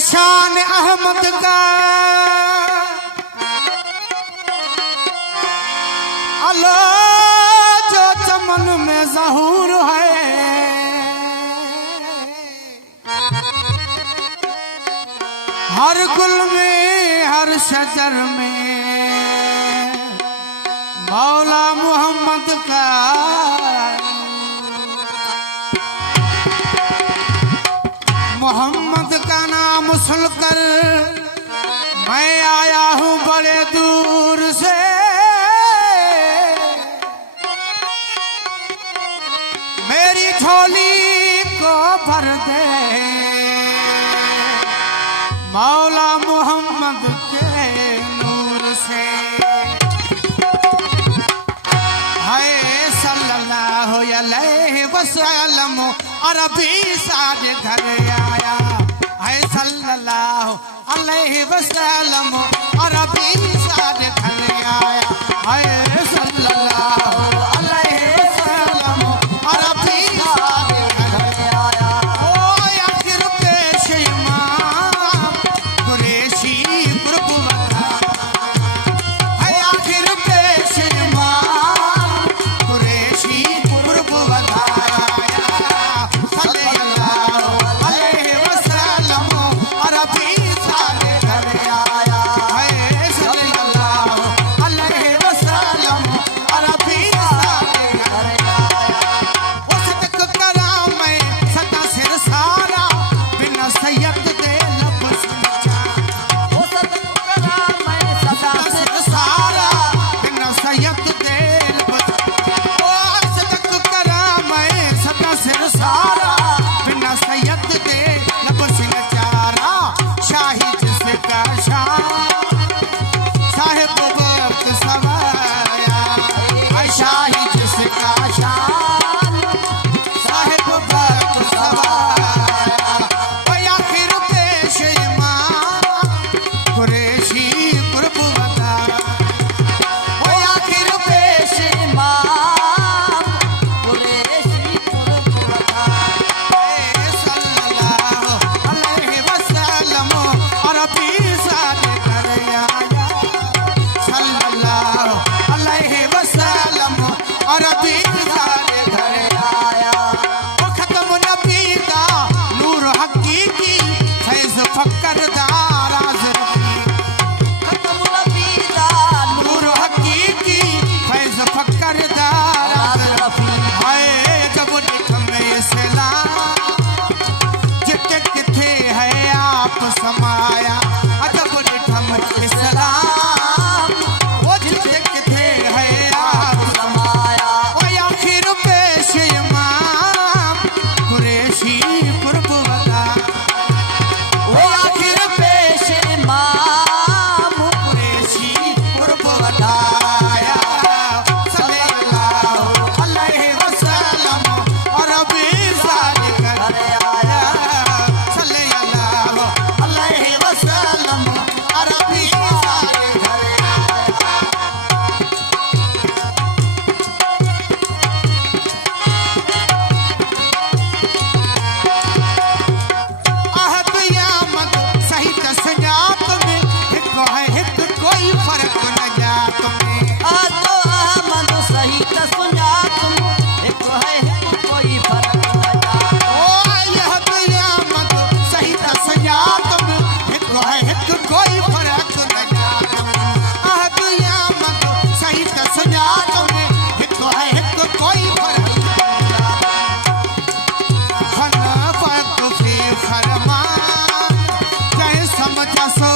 शान अहमद का अलो जो चमन में ज़हूर है, हर गुल में हर शजर में मौला मोहम्मद का मोहम्मद का नाम सुनकर मैं आया हूँ बड़े दूर से, मेरी झोली को भर दे मौला मोहम्मद के नूर से। हाय सल्लल्लाहु अलैहि वसल्लम अरबी साज घर आया, हाय सल्लल्लाहु अलैहि वसल्लम अरबी साज घर आया, हाय सल्लल्लाहु अलैहि वसल्लम अरबी साज घर आया। ओ आखिर पेश इमाम कुरैशी ग्रुप वता, हाय आखिर पेश इमाम कुरैशी ग्रुप वता, समाया अजब निठम इस्लाम, वो जिसे किथे है आप समाया। ओ आखिर पेश इमाम कुरैशी कुर्ब वता, ओ आखिर पेश इमाम कुरैशी कुर्ब वताया, सल्लल्लाहु अलैहि वसल्लम अरबी साज घर आया, सल्लल्लाहु अलैहि वसल्लम अरबी साज घर आया। अहद यामत सही तस्जात में हिक है हिक कोई फर्क न जात में, आतो अहमद सही तस्जात में हिक है हिक कोई फर्क न जात। ओ अहद यामत सही तस्जात में हिक है हिक कोई फर्क न जात में, अहद यामत सही तस्जात में हिक है हिक कोई फर्क न जात। फन फर्क फी फरमा चाहे समझा सो